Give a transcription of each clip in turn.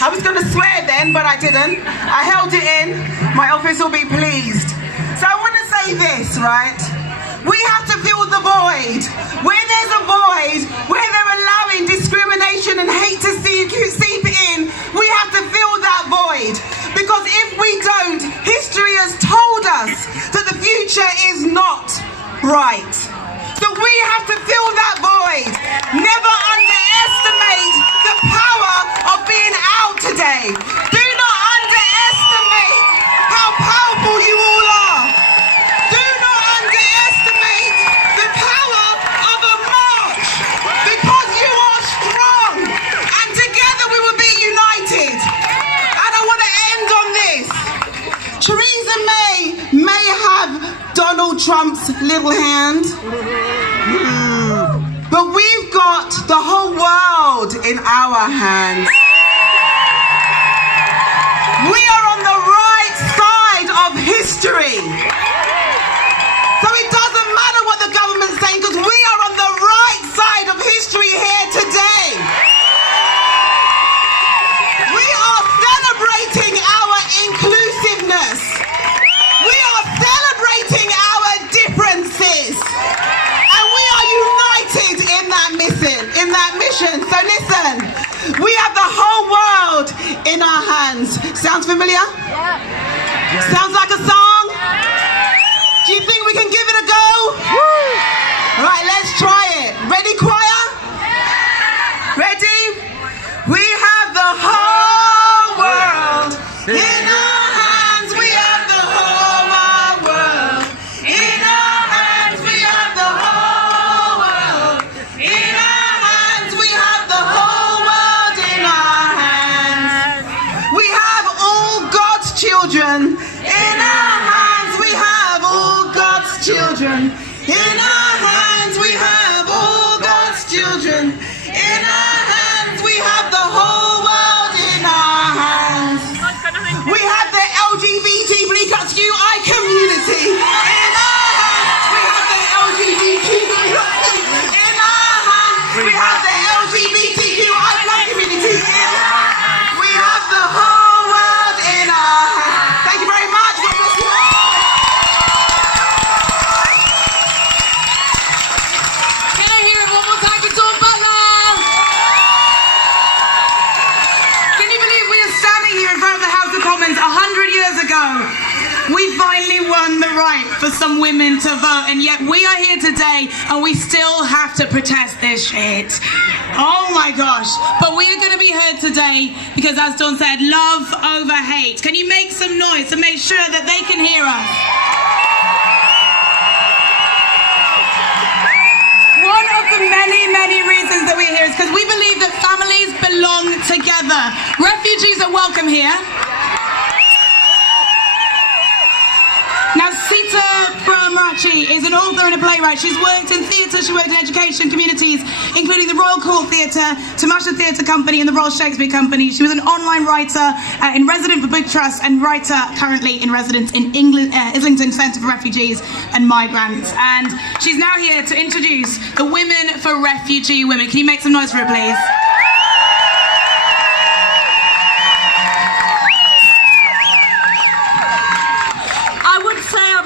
I was going to swear then, but I didn't. I held it in. My office will be pleased. So I want to say this, right? We have to fill the void. Where there's a void, where they're allowing discrimination and hate to seep in, we have to fill that void. Because if we don't, history has told us that the future is not right. So we have to fill that void. Never underestimate the power of being out today. Do not underestimate how powerful you all are. Do not underestimate the power of a march, because you are strong and together we will be united. And I want to end on this. Theresa may have Donald Trump's little hand, but we've got the whole world in our hands. We are on the right side of history. So it doesn't matter what the government's saying, because we are on the right side of history here today. We are celebrating our inclusiveness. We are celebrating our differences. And we are united in that mission. So listen, we have the whole world in our hands. Sounds familiar? Yeah. Sounds like a song? Do you think we can give it a go? Right, let's try it. Ready, choir? Ready? We have the whole world in our hands. We have the whole wide world in our hands. We have the whole world in our hands. We have the whole world in our hands. We have all God's children in our hands. We have all God's children in our hands. We have all God's children in our hands. We have the whole world in our hands. We have the LGBTQI community in our hands. We have the LGBTQI in our hands. We have the LGBTQI community in our hands. We have the whole world in our hands. Thank you very much. God bless you all. Can I hear it one more time for Dawn Butler? Can you believe we are standing here in front of the House of Commons 100 years ago? We finally won the right for some women to vote, and yet we are here today and we still have to protest this shit. Oh my gosh. But we are going to be heard today because, as Dawn said, love over hate. Can you make some noise to make sure that they can hear us? One of the many reasons that we're here is because we believe that families belong together. Refugees are welcome here. Now, Sita Brahmarachi is an author and a playwright. She's worked in theatre, she worked in education communities, including the Royal Court Theatre, Tamasha Theatre Company and the Royal Shakespeare Company. She was an online writer in resident for Book Trust and writer currently in residence in Islington Centre for Refugees and Migrants. And she's now here to introduce the Women for Refugee Women. Can you make some noise for her, please?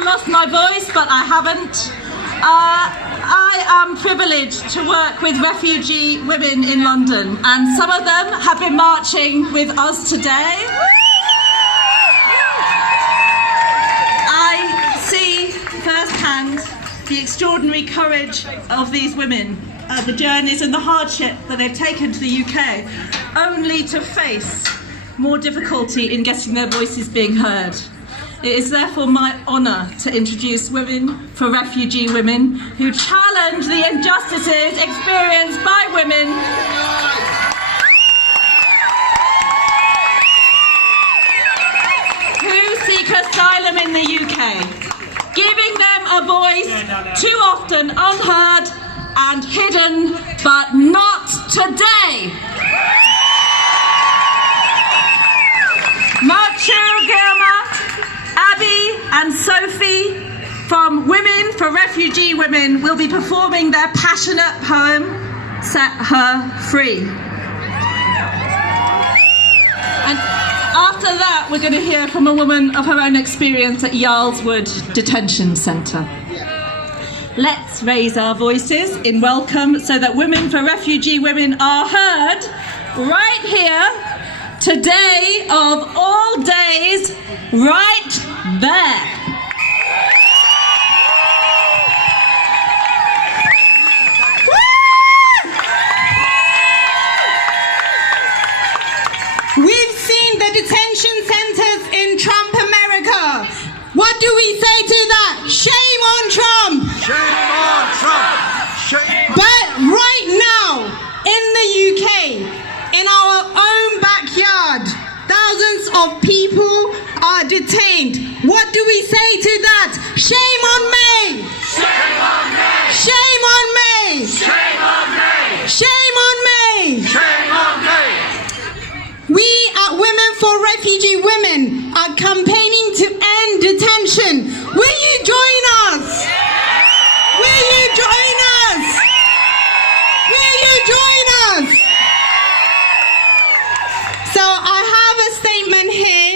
Lost my voice, but I haven't. I am privileged to work with refugee women in London, and some of them have been marching with us today. I see firsthand the extraordinary courage of these women, the journeys and the hardship that they've taken to the UK, only to face more difficulty in getting their voices being heard. It is therefore my honour to introduce Women for Refugee Women, who challenge the injustices experienced by women who seek asylum in the UK, giving them a voice too often unheard and hidden, but not today. Machu Girma, Abby and Sophie from Women for Refugee Women will be performing their passionate poem, Set Her Free. that, we're going to hear from a woman of her own experience at Yarlswood Detention Centre. Let's raise our voices in welcome so that Women for Refugee Women are heard right here, today of all days, right there. We've seen the detention centers in Trump America. What do we say to that? Shame on Trump! Shame on Trump! Shame. But right now, in the UK, in our own backyard, thousands of people are detained. What do we say to that? Shame on me! Shame on me! Shame on me! Shame on me! Shame on me! Shame on me! We at Women for Refugee Women are campaigning to end detention. Will you join us? Will you join us? Will you join us? So I have a statement here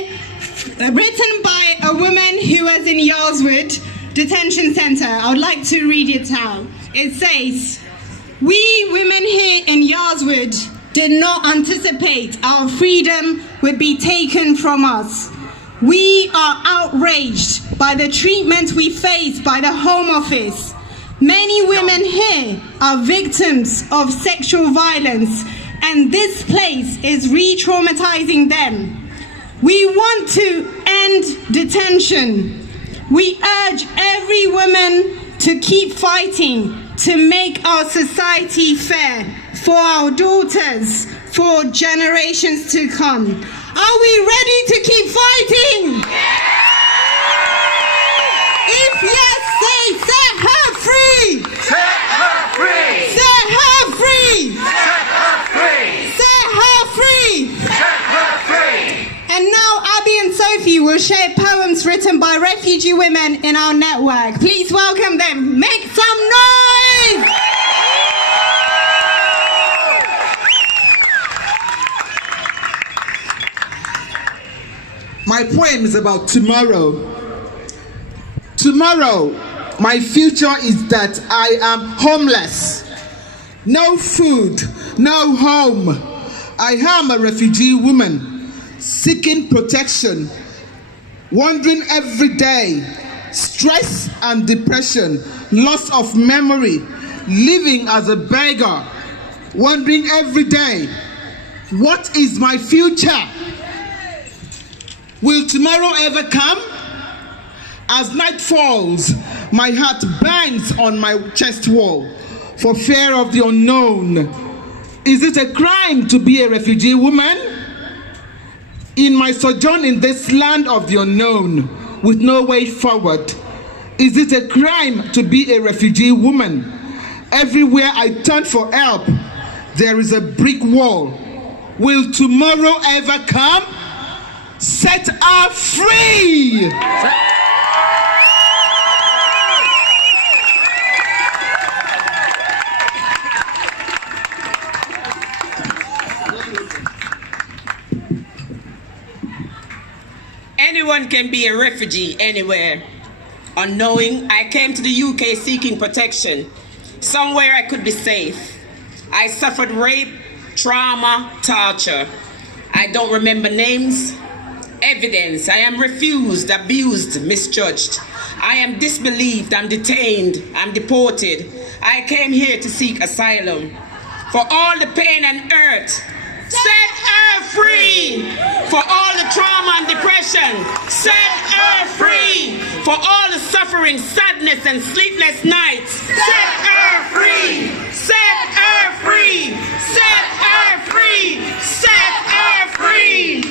written by a woman who was in Yarlswood Detention Centre. I would like to read it out. It says, "We women here in Yarlswood did not anticipate our freedom would be taken from us. We are outraged by the treatment we face by the Home Office. Many women here are victims of sexual violence, and this place is re-traumatizing them. We want to end detention. We urge every woman to keep fighting to make our society fair for our daughters, for generations to come. Are we ready to keep fighting? If yes, say, set her free! Set her free! Set her free! Set her free! Set her free! Set her free! And now Abby and Sophie will share poems written by refugee women in our network. Please welcome them. Make some noise! My poem is about tomorrow. Tomorrow, my future is that I am homeless. No food, no home. I am a refugee woman, seeking protection, wandering every day, stress and depression, loss of memory, living as a beggar, wondering every day, what is my future? Will tomorrow ever come? As night falls, my heart bangs on my chest wall for fear of the unknown. Is it a crime to be a refugee woman? In my sojourn in this land of the unknown, with no way forward, is it a crime to be a refugee woman? Everywhere I turn for help, there is a brick wall. Will tomorrow ever come? Set her free! Anyone can be a refugee anywhere. Unknowing, I came to the UK seeking protection, somewhere I could be safe. I suffered rape, trauma, torture. I don't remember names. Evidence, I am refused, abused, misjudged. I am disbelieved, I'm detained, I'm deported. I came here to seek asylum. For all the pain and hurt, set her free. For all the trauma and depression, set her free. For all the suffering, sadness and sleepless nights, set her free. Set her free. Set her free. Set her free.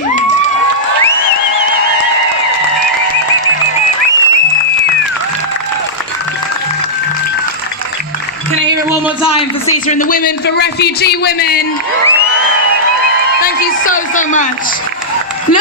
Can I hear it one more time for Sita and the Women for Refugee Women? Thank you so, so much.